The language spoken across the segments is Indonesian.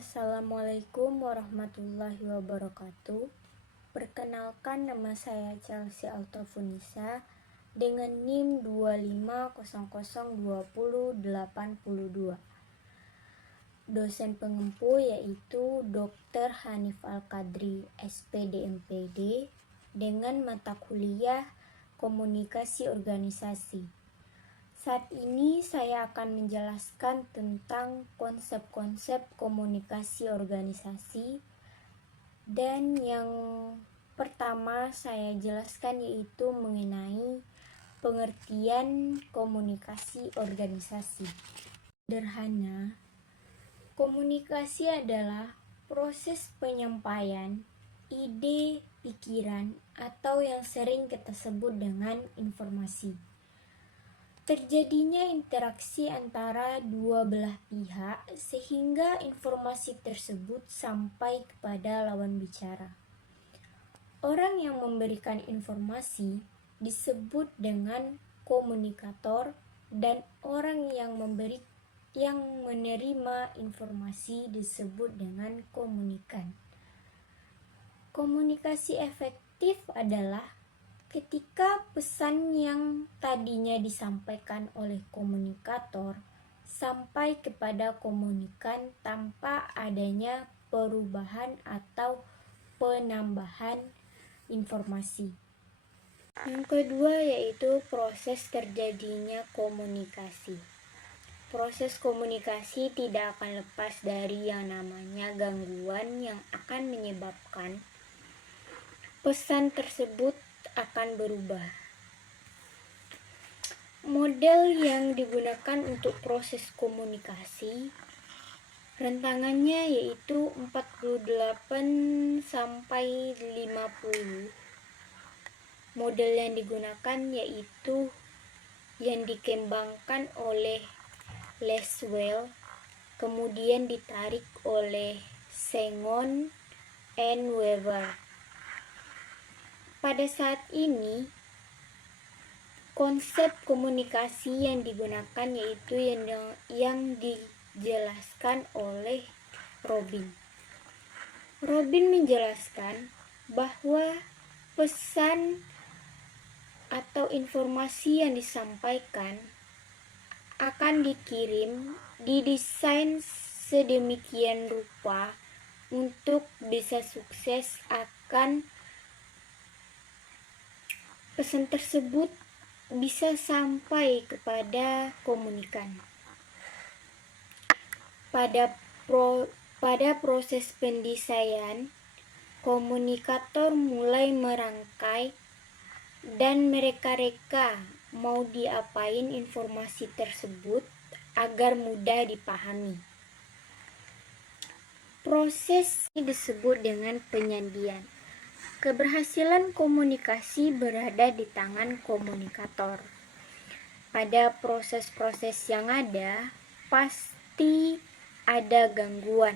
Assalamualaikum warahmatullahi wabarakatuh. Perkenalkan, nama saya Chelsea Altofunisa dengan NIM 25002080. Dosen pengempu yaitu Dr. Hanif Al-Qadri, SPD MPD, dengan mata kuliah Komunikasi Organisasi. Saat ini saya akan menjelaskan tentang konsep-konsep komunikasi organisasi, dan yang pertama saya jelaskan yaitu mengenai pengertian komunikasi organisasi. Sederhana, komunikasi adalah proses penyampaian ide, pikiran, atau yang sering kita sebut dengan informasi. Terjadinya interaksi antara dua belah pihak sehingga informasi tersebut sampai kepada lawan bicara. Orang yang memberikan informasi disebut dengan komunikator, dan orang yang menerima informasi disebut dengan komunikan. Komunikasi efektif adalah ketika pesan yang tadinya disampaikan oleh komunikator sampai kepada komunikan tanpa adanya perubahan atau penambahan informasi. Yang kedua yaitu proses terjadinya komunikasi. Proses komunikasi tidak akan lepas dari yang namanya gangguan yang akan menyebabkan pesan tersebut akan berubah. Model yang digunakan untuk proses komunikasi rentangannya yaitu 48 sampai 50. Model yang digunakan yaitu yang dikembangkan oleh Lasswell, kemudian ditarik oleh Sengon and Weber. Pada saat ini, konsep komunikasi yang digunakan yaitu yang dijelaskan oleh Robin. Robin menjelaskan bahwa pesan atau informasi yang disampaikan akan didesain sedemikian rupa untuk bisa sukses akan pesan tersebut bisa sampai kepada komunikan. Pada proses pendesaian, komunikator mulai merangkai dan mereka-reka mau diapain informasi tersebut agar mudah dipahami. Proses ini disebut dengan penyandian. Keberhasilan komunikasi berada di tangan komunikator. Pada proses-proses yang ada, pasti ada gangguan,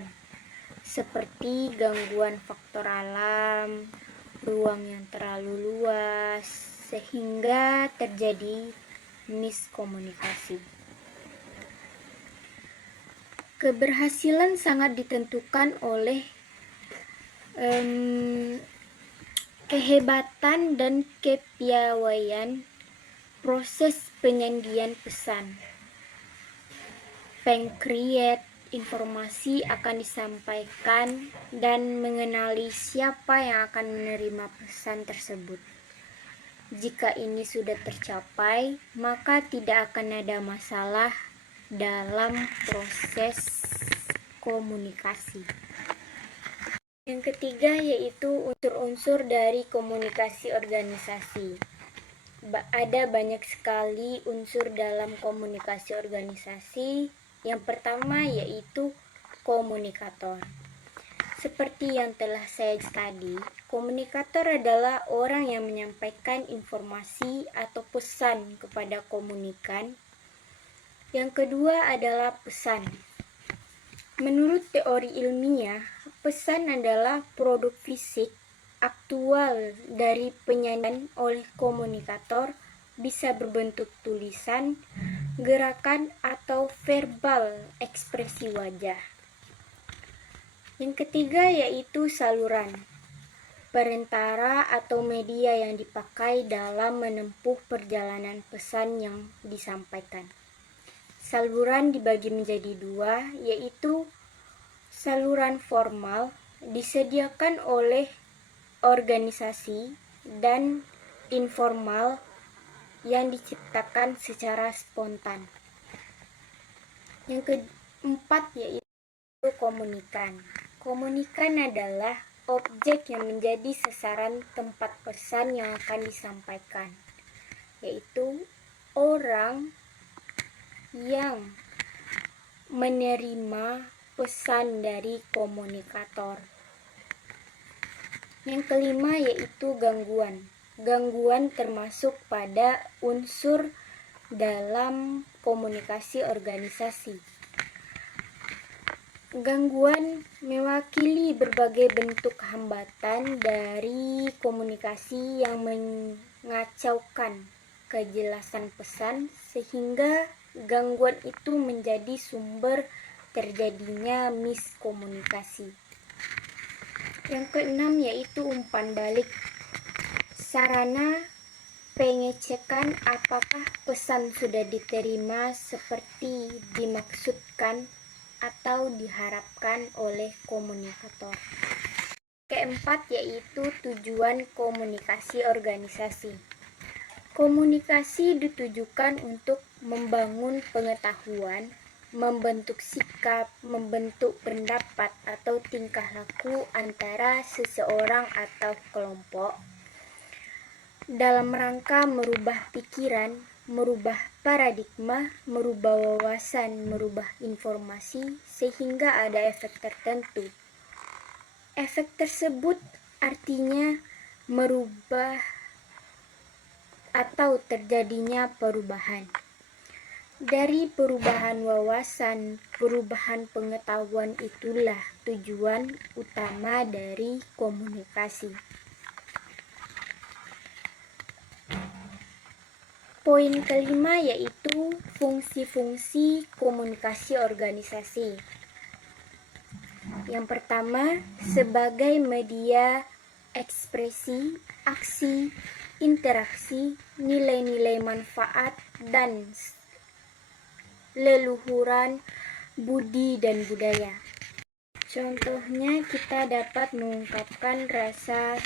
seperti gangguan faktor alam, ruang yang terlalu luas, sehingga terjadi miskomunikasi. Keberhasilan sangat ditentukan oleh kehebatan dan kepiawaian proses penyandian pesan. Pengkreat informasi akan disampaikan dan mengenali siapa yang akan menerima pesan tersebut. Jika ini sudah tercapai, maka tidak akan ada masalah dalam proses komunikasi. Yang ketiga yaitu unsur-unsur dari komunikasi organisasi. Ada banyak sekali unsur dalam komunikasi organisasi. Yang pertama yaitu komunikator. Seperti yang telah saya tadi, komunikator adalah orang yang menyampaikan informasi atau pesan kepada komunikan. Yang kedua adalah pesan. Menurut teori ilmiah, pesan adalah produk fisik aktual dari penyampaian oleh komunikator, bisa berbentuk tulisan, gerakan, atau verbal ekspresi wajah. Yang ketiga yaitu saluran, perantara atau media yang dipakai dalam menempuh perjalanan pesan yang disampaikan. Saluran dibagi menjadi dua, yaitu saluran formal disediakan oleh organisasi dan informal yang diciptakan secara spontan. Yang keempat yaitu komunikan. Komunikan adalah objek yang menjadi sasaran tempat pesan yang akan disampaikan, yaitu orang yang menerima pesan dari komunikator. Yang kelima yaitu gangguan. Gangguan termasuk pada unsur dalam komunikasi organisasi. Gangguan mewakili berbagai bentuk hambatan dari komunikasi yang mengacaukan kejelasan pesan, sehingga gangguan itu menjadi sumber terjadinya miskomunikasi. Yang keenam yaitu umpan balik, sarana pengecekan apakah pesan sudah diterima seperti dimaksudkan atau diharapkan oleh komunikator. Keempat yaitu tujuan komunikasi organisasi. Komunikasi ditujukan untuk membangun pengetahuan, membentuk sikap, membentuk pendapat atau tingkah laku antara seseorang atau kelompok dalam rangka merubah pikiran, merubah paradigma, merubah wawasan, merubah informasi, sehingga ada efek tertentu. Efek tersebut artinya merubah atau terjadinya perubahan. Dari perubahan wawasan, perubahan pengetahuan itulah tujuan utama dari komunikasi. Poin kelima yaitu fungsi-fungsi komunikasi organisasi. Yang pertama, sebagai media ekspresi, aksi, interaksi, nilai-nilai manfaat, dan leluhuran budi dan budaya. Contohnya, kita dapat mengungkapkan rasa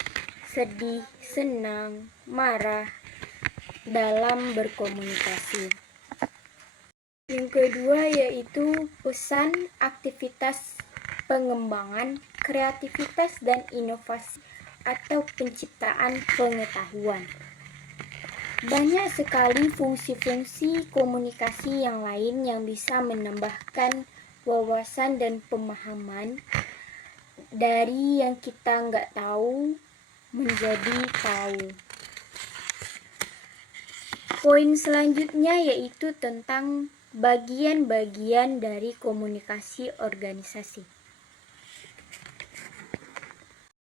sedih, senang, marah dalam berkomunikasi. Yang kedua yaitu pesan, aktivitas pengembangan, kreativitas dan inovasi atau penciptaan pengetahuan. Banyak sekali fungsi-fungsi komunikasi yang lain yang bisa menambahkan wawasan dan pemahaman dari yang kita nggak tahu menjadi tahu. Poin selanjutnya yaitu tentang bagian-bagian dari komunikasi organisasi.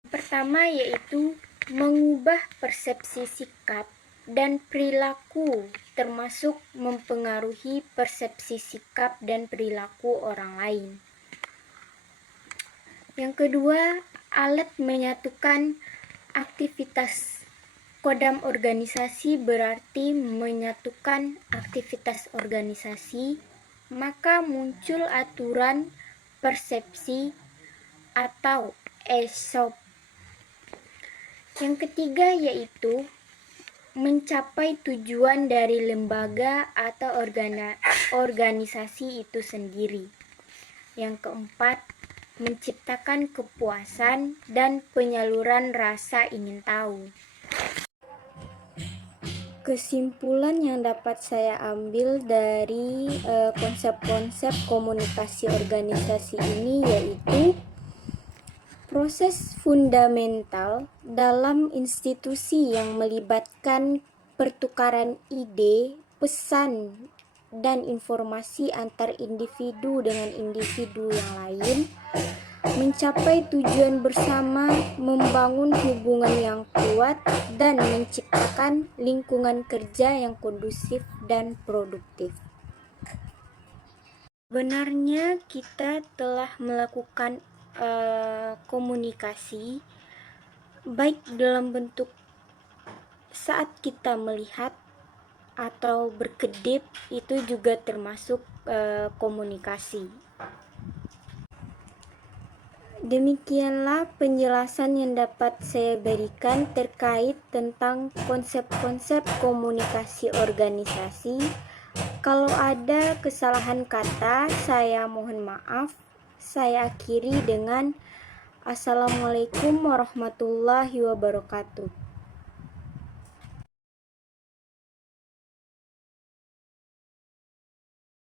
Pertama yaitu mengubah persepsi sikap dan perilaku, termasuk mempengaruhi persepsi sikap dan perilaku orang lain. Yang kedua, alat menyatukan aktivitas. Kodam organisasi berarti menyatukan aktivitas organisasi, maka muncul aturan, persepsi, atau SOP. Yang ketiga yaitu mencapai tujuan dari lembaga atau organisasi itu sendiri. Yang keempat, menciptakan kepuasan dan penyaluran rasa ingin tahu. Kesimpulan yang dapat saya ambil dari konsep-konsep komunikasi organisasi ini yaitu proses fundamental dalam institusi yang melibatkan pertukaran ide, pesan, dan informasi antar individu dengan individu yang lain, mencapai tujuan bersama, membangun hubungan yang kuat, dan menciptakan lingkungan kerja yang kondusif dan produktif. Benarnya kita telah melakukan komunikasi, baik dalam bentuk saat kita melihat atau berkedip, itu juga termasuk komunikasi. Demikianlah penjelasan yang dapat saya berikan terkait tentang konsep-konsep komunikasi organisasi. Kalau ada kesalahan kata, saya mohon maaf. Saya akhiri dengan Assalamualaikum warahmatullahi wabarakatuh.